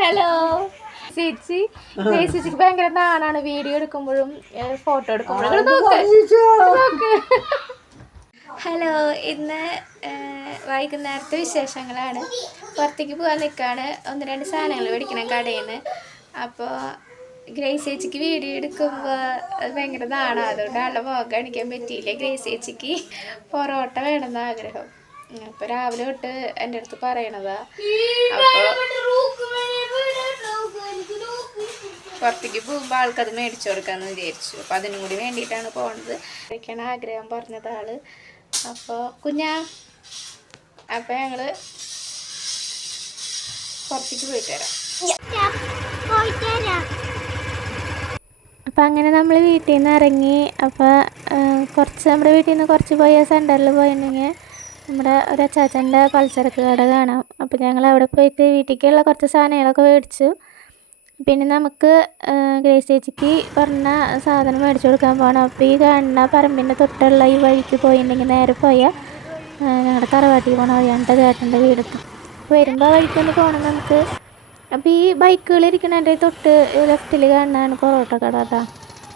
Hello ചേച്ചി. ചേച്ചിക്ക് ഭയങ്കര നാണാണ് വീഡിയോ എടുക്കുമ്പോഴും ഫോട്ടോ എടുക്കുമ്പോഴും. ഹലോ, ഇന്ന് വൈകുന്നേരത്തെ വിശേഷങ്ങളാണ്. പുറത്തേക്ക് പോകാൻ നിൽക്കുകയാണ്. 1-2 സാധനങ്ങൾ മേടിക്കണം കടയിൽ നിന്ന്. അപ്പോൾ ഗ്രേസ് ചേച്ചിക്ക് വീഡിയോ എടുക്കുമ്പോൾ ഭയങ്കര നാണാണ്. അതുകൊണ്ട് ആളുടെ മുഖം കാണിക്കാൻ പറ്റിയില്ല. ഗ്രേസ് ചേച്ചിക്ക് പൊറോട്ട വേണമെന്ന് ആഗ്രഹം. അപ്പോൾ രാവിലെ തൊട്ട് എൻ്റെ അടുത്ത് പറയണതാ. അപ്പോൾ പുറത്തേക്ക് പോകുമ്പോൾ ആൾക്കത് മേടിച്ചു കൊടുക്കാമെന്ന് വിചാരിച്ചു. അപ്പോൾ അതിനും കൂടി വേണ്ടിയിട്ടാണ് പോണത്. കഴിക്കാൻ ആഗ്രഹം പറഞ്ഞത് ആള്. അപ്പോൾ അപ്പോൾ ഞങ്ങൾ പുറത്തേക്ക് പോയിട്ട് വരാം. അപ്പം അങ്ങനെ നമ്മൾ വീട്ടിൽ നിന്ന് ഇറങ്ങി. അപ്പോൾ നമ്മുടെ വീട്ടിൽ നിന്ന് കുറച്ച് പോയ സെൻറ്ററിൽ പോയിട്ടുണ്ടെങ്കിൽ നമ്മുടെ ഒരു അച്ചാച്ചൻ്റെ പലചരക്ക് കട കാണാം. അപ്പോൾ ഞങ്ങൾ അവിടെ പോയിട്ട് വീട്ടിലേക്കുള്ള കുറച്ച് സാധനങ്ങളൊക്കെ മേടിച്ചു. പിന്നെ നമുക്ക് ഗ്രേസ് ചേച്ചിക്ക് പറഞ്ഞ സാധനം മേടിച്ചു കൊടുക്കാൻ പോകണം. അപ്പോൾ ഈ കാണുന്ന പറമ്പിൻ്റെ തൊട്ടുള്ള ഈ വഴിക്ക് പോയിട്ടുണ്ടെങ്കിൽ നേരെ പോയാൽ ഞങ്ങളുടെ തറവാട്ടിൽ പോകണം. അറിയാണ്ട് ചേട്ടൻ്റെ വീടെത്തും. വരുമ്പോൾ വഴിക്കൊന്ന് പോകണം നമുക്ക്. അപ്പോൾ ഈ ബൈക്കുകൾ ഇരിക്കുന്നതിൻ്റെ തൊട്ട് ലെഫ്റ്റിൽ കാണുന്നതാണ് പൊറോട്ട കട കേട്ടോ.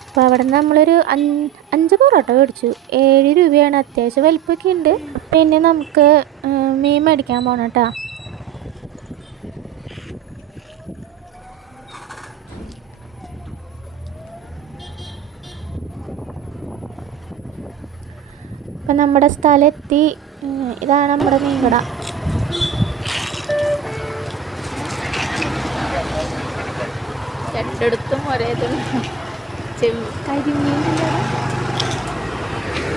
അപ്പോൾ അവിടെ നിന്ന് നമ്മളൊരു 5 പൊറോട്ട മേടിച്ചു. 7 രൂപയാണ്. അത്യാവശ്യം വലിപ്പമൊക്കെ ഉണ്ട്. പിന്നെ നമുക്ക് മീൻ മേടിക്കാൻ പോകണം കേട്ടോ. അപ്പം നമ്മുടെ സ്ഥലം എത്തി. ഇതാണ് നമ്മുടെ മീൻ കട. രണ്ടിടത്തും ഒരേ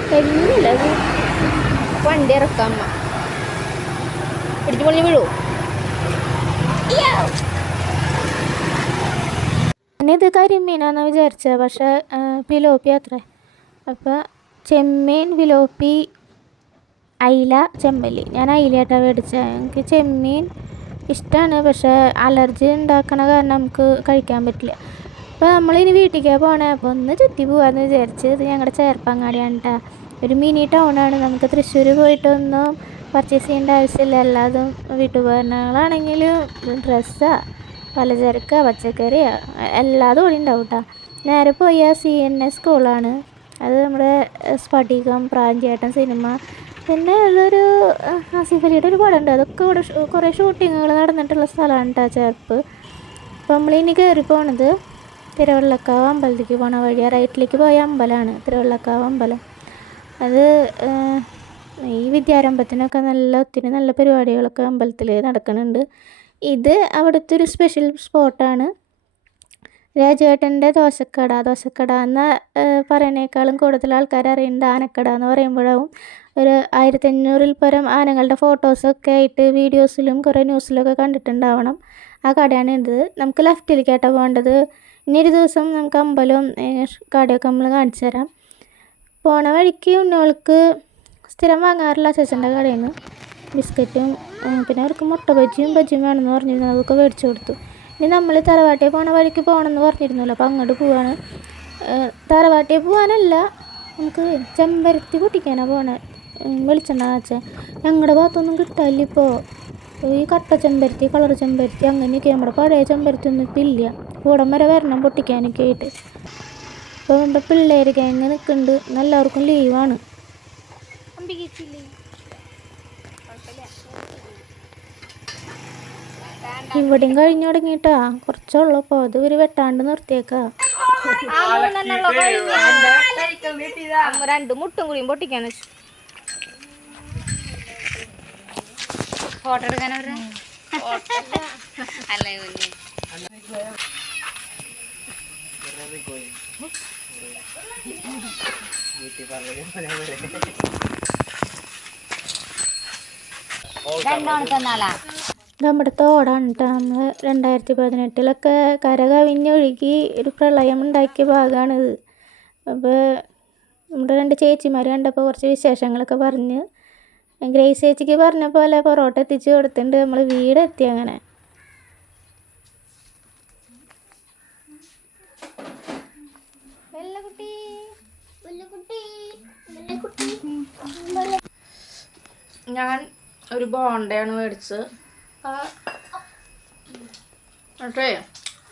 കരിമീനില്ല. അത് വണ്ടി ഇറക്കാം. അമ്മ പിടിച്ചു പൊള്ളി വീഴൂ. ഞാനിത് കരിമീനാണെന്ന് വിചാരിച്ചത്. പക്ഷേ പിലോപ്പി അത്രേ. അപ്പോൾ ചെമ്മീൻ, പിലോപ്പി, അയില, ചെമ്പല്ലി. ഞാൻ അയിലയായിട്ടാണ് മേടിച്ചത്. എനിക്ക് ചെമ്മീൻ ഇഷ്ടമാണ്. പക്ഷേ അലർജി ഉണ്ടാക്കണ കാരണം നമുക്ക് കഴിക്കാൻ പറ്റില്ല. അപ്പോൾ നമ്മളിനി വീട്ടിലേക്കാണ് പോകണേ. അപ്പോൾ ഒന്ന് ചുറ്റി പോകാമെന്ന് വിചാരിച്ച്. ഇത് ഞങ്ങളുടെ ചേർപ്പങ്ങാടിയാണ് കേട്ടോ. ഒരു മിനി ടൗണാണ്. നമുക്ക് തൃശ്ശൂർ പോയിട്ടൊന്നും പർച്ചേസ് ചെയ്യേണ്ട ആവശ്യമില്ല. എല്ലാതും വീട്ടുപകരണങ്ങളാണെങ്കിലും ഡ്രസ്സാണ്, പലചരക്കാ, പച്ചക്കറിയാ, എല്ലാതും കൂടി ഉണ്ടാവും കേട്ടോ. നേരെ പോയാൽ CNS സ്കൂളാണ്. അത് നമ്മുടെ സ്ഫടികം, പ്രാഞ്ചേട്ടൻ സിനിമ, പിന്നെ അതൊരു ആസിഫ് അലിയുടെ ഒരു പടമുണ്ട്. അതൊക്കെ ഇവിടെ കുറേ ഷൂട്ടിങ്ങുകൾ നടന്നിട്ടുള്ള സ്ഥലമാണ് കേട്ടോ ചേർപ്പ്. അപ്പോൾ നമ്മളിനി കയറി പോണത് തിരുവള്ളക്കാവ് അമ്പലത്തേക്ക് പോണ വഴിയാണ്. റൈറ്റിലേക്ക് പോയ അമ്പലമാണ് തിരുവള്ളക്കാവ് അമ്പലം. അത് ഈ വിദ്യാരംഭത്തിനൊക്കെ ഒത്തിരി നല്ല പരിപാടികളൊക്കെ അമ്പലത്തിൽ നടക്കുന്നുണ്ട്. ഇത് അവിടുത്തെ ഒരു സ്പെഷ്യൽ സ്പോട്ടാണ്. രാജേട്ടൻ്റെ ദോശക്കട എന്ന് പറയുന്നതിനേക്കാളും കൂടുതൽ ആൾക്കാർ അറിയുന്നത് ആനക്കട എന്ന് പറയുമ്പോഴാവും. ഒരു 1500-ൽ പരം ആനകളുടെ ഫോട്ടോസൊക്കെ ആയിട്ട് വീഡിയോസിലും കുറേ ന്യൂസിലൊക്കെ കണ്ടിട്ടുണ്ടാവണം. ആ കടയാണ് ഇത്. നമുക്ക് ലെഫ്റ്റിലേക്കാട്ടോ പോകേണ്ടത്. ഇനി ഒരു ദിവസം നമുക്ക് അമ്പലവും കടയൊക്കെ നമ്മൾ കാണിച്ചു തരാം. പോണ വഴിക്ക് ഉണ്ണികൾക്ക് സ്ഥിരം വാങ്ങാറുള്ള അച്ഛൻ്റെ കടയിൽ നിന്ന് ബിസ്ക്കറ്റും പിന്നെ അവർക്ക് മുട്ട ബജിയും വേണമെന്ന് പറഞ്ഞിരുന്നു. അതൊക്കെ മേടിച്ചു കൊടുത്തു. ഇനി നമ്മൾ തറവാട്ടിൽ പോണ വഴിക്ക് പോകണമെന്ന് പറഞ്ഞിരുന്നല്ലോ. അപ്പോൾ അങ്ങോട്ട് പോവാണ്. തറവാട്ടിൽ പോകാനല്ല, നമുക്ക് ചെമ്പരത്തി പൊട്ടിക്കാനാണ് പോണേ. വെളിച്ചെണ്ണ വെച്ചാൽ ഞങ്ങളുടെ ഭാഗത്തൊന്നും കിട്ടാനില്ല. ഇപ്പോൾ ഈ കട്ട ചെമ്പരത്തി, കളർ ചെമ്പരത്തി, അങ്ങനെയൊക്കെ. നമ്മുടെ പഴയ ചെമ്പരത്തി ഒന്നും ഇപ്പം ഇല്ല. കൂടം വരെ വരണം പൊട്ടിക്കാനൊക്കെ ആയിട്ട്. ഇപ്പോൾ നമ്മുടെ പിള്ളേർ കഴിഞ്ഞ് നിൽക്കുന്നുണ്ട്. എല്ലാവർക്കും ലീവാണ്. ഇവിടെയും കഴിഞ്ഞു തുടങ്ങിയിട്ടാ. കുറച്ചുള്ളൂ. അപ്പോൾ അത് ഇവർ വെട്ടാണ്ട് നിർത്തിയേക്കാ. 2 മുട്ടും കൂടിയും പൊട്ടിക്കാന്ന് വെച്ചു. ഫോട്ടോ എടുക്കാനവരെ അല്ലേ നമ്മുടെ തോടാണ് കേട്ടോ. നമ്മൾ 2018-ലൊക്കെ കര കവിഞ്ഞൊഴുകി ഒരു പ്രളയം ഉണ്ടാക്കിയ ഭാഗമാണിത്. അപ്പോൾ നമ്മുടെ 2 ചേച്ചിമാർ കണ്ടപ്പോൾ കുറച്ച് വിശേഷങ്ങളൊക്കെ പറഞ്ഞ് ഗ്രേസ് ചേച്ചിക്ക് പറഞ്ഞ പോലെ പൊറോട്ട എത്തിച്ച് കൊടുത്തിട്ടുണ്ട്. നമ്മൾ വീടെത്തി. അങ്ങനെ ഞാൻ ഒരു ബോണ്ടയാണ് മേടിച്ചത്. എന്നിട്ടേ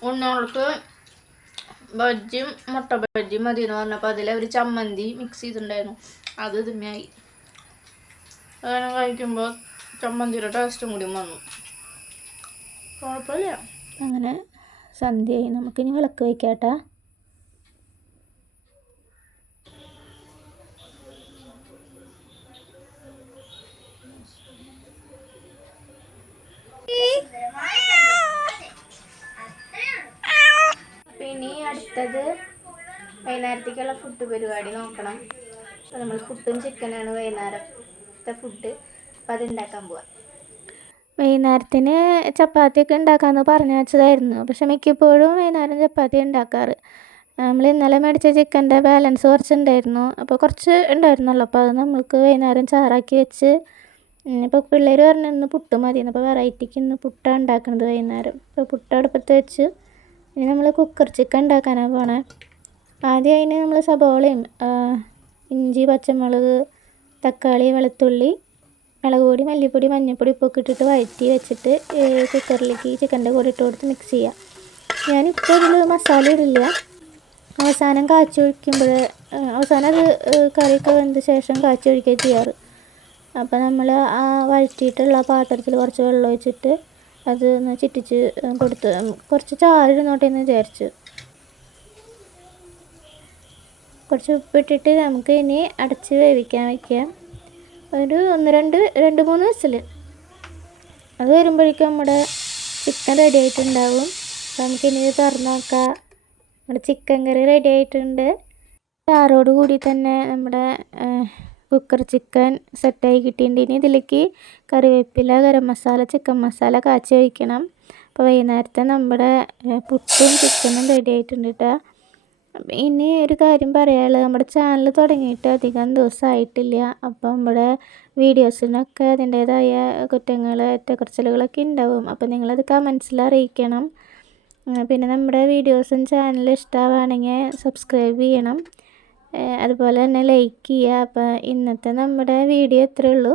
ഉണ്ണോൾക്ക് ബജ്ജിയും മുട്ട ബജ്ജിയും മതി എന്ന് പറഞ്ഞപ്പോൾ അതിലൊരു ചമ്മന്തി മിക്സ് ചെയ്തിട്ടുണ്ടായിരുന്നു, അത് തിന്നായി. അങ്ങനെ കഴിക്കുമ്പോൾ ചമ്മന്തിയുടെ ടേസ്റ്റും കൂടി വന്നു, കുഴപ്പമില്ല. അങ്ങനെ സന്ധ്യയായി, നമുക്കിനി വിളക്ക് വയ്ക്കാട്ടാ. ഇനി അടുത്തത് വൈകുന്നേരത്തേക്കുള്ള ഫുഡ് പരിപാടി നോക്കണം. അപ്പോൾ നമ്മൾ പുട്ടും ചിക്കനാണ് വൈകുന്നേരത്തെ ഫുഡ്, അപ്പോൾ അത് ഉണ്ടാക്കാൻ പോവാം. വൈകുന്നേരത്തിന് ചപ്പാത്തിയൊക്കെ ഉണ്ടാക്കാമെന്ന് പറഞ്ഞു വെച്ചതായിരുന്നു, പക്ഷെ മിക്കപ്പോഴും വൈകുന്നേരം ചപ്പാത്തി ഉണ്ടാക്കാറ്. നമ്മൾ ഇന്നലെ മേടിച്ച ചിക്കൻ്റെ ബാലൻസ് കുറച്ചുണ്ടായിരുന്നു, അപ്പോൾ കുറച്ച് ഉണ്ടായിരുന്നല്ലോ, അപ്പോൾ അത് നമ്മൾക്ക് വൈകുന്നേരം ചാറാക്കി വെച്ച്. ഇപ്പോൾ പിള്ളേർ പറഞ്ഞു ഇന്ന് പുട്ട് മതിയെന്ന്, അപ്പോൾ വെറൈറ്റിക്ക് ഇന്ന് പുട്ടാണ് ഉണ്ടാക്കുന്നത് വൈകുന്നേരം. അപ്പോൾ പുട്ട് അടുപ്പത്ത് വെച്ച് ഇനി നമ്മൾ കുക്കർ ചിക്കൻ ഉണ്ടാക്കാനാണ് പോണേ. ആദ്യം അതിന് നമ്മൾ സബോളയും ഇഞ്ചി, പച്ചമുളക്, തക്കാളി, വെളുത്തുള്ളി, മുളക് പൊടി, മല്ലിപ്പൊടി, മഞ്ഞൾപ്പൊടി, ഉപ്പൊക്കെ ഇട്ടിട്ട് വഴറ്റി വെച്ചിട്ട് കുക്കറിലേക്ക് ചിക്കൻ്റെ കൂടെ ഇട്ട് കൊടുത്ത് മിക്സ് ചെയ്യാം. ഞാനിപ്പോൾ ഇതിൽ മസാല ഇടില്ല, അവസാനം കാച്ചി ഒഴിക്കുമ്പോൾ അവസാനം അത് കറിയൊക്കെ വെന്ത ശേഷം കാച്ചി ഒഴിക്കുക ചെയ്യാറ്. അപ്പോൾ നമ്മൾ ആ വഴറ്റിയിട്ടുള്ള പാത്രത്തിൽ കുറച്ച് വെള്ളം ഒഴിച്ചിട്ട് അത് ഒന്ന് ചിറ്റിച്ച് കൊടുത്ത് കുറച്ച് ചാറിരുന്നോട്ടെ എന്ന് വിചാരിച്ചു. കുറച്ച് ഉപ്പിട്ടിട്ട് നമുക്ക് ഇനി അടച്ച് വേവിക്കാൻ വയ്ക്കാം. ഒരു 2-3 വിസിൽ. അത് വരുമ്പോഴേക്കും നമ്മുടെ ചിക്കൻ റെഡി ആയിട്ടുണ്ടാവും. അപ്പോൾ നമുക്കിനി ഇത് തുറന്ന് നോക്കാം. നമ്മുടെ ചിക്കൻ കറി റെഡി ആയിട്ടുണ്ട്. ചാറോട് കൂടി തന്നെ നമ്മുടെ കുക്കർ ചിക്കൻ സെറ്റായി കിട്ടിയിട്ടുണ്ട്. ഇനി ഇതിലേക്ക് കറിവേപ്പില, ഗരം മസാല, ചിക്കൻ മസാല കാച്ചി ഒഴിക്കണം. അപ്പോൾ വൈകുന്നേരത്തെ നമ്മുടെ പുട്ടും ചിക്കനും റെഡി ആയിട്ടുണ്ട് കേട്ടോ. ഇനി ഒരു കാര്യം പറയാനുള്ളത്, നമ്മുടെ ചാനൽ തുടങ്ങിയിട്ട് അധികം ദിവസമായിട്ടില്ല. അപ്പോൾ നമ്മുടെ വീഡിയോസിനൊക്കെ അതിൻ്റേതായ കുറ്റങ്ങൾ, ഏറ്റക്കുറച്ചിലുകളൊക്കെ ഉണ്ടാവും. അപ്പോൾ നിങ്ങളത് കമൻസിൽ അറിയിക്കണം. പിന്നെ നമ്മുടെ വീഡിയോസും ചാനൽ ഇഷ്ടമാവുകയാണെങ്കിൽ സബ്സ്ക്രൈബ് ചെയ്യണം, അതുപോലെ തന്നെ ലൈക്ക് ചെയ്യുക. അപ്പോൾ ഇന്നത്തെ നമ്മുടെ വീഡിയോ ഇത്രയേ ഉള്ളൂ.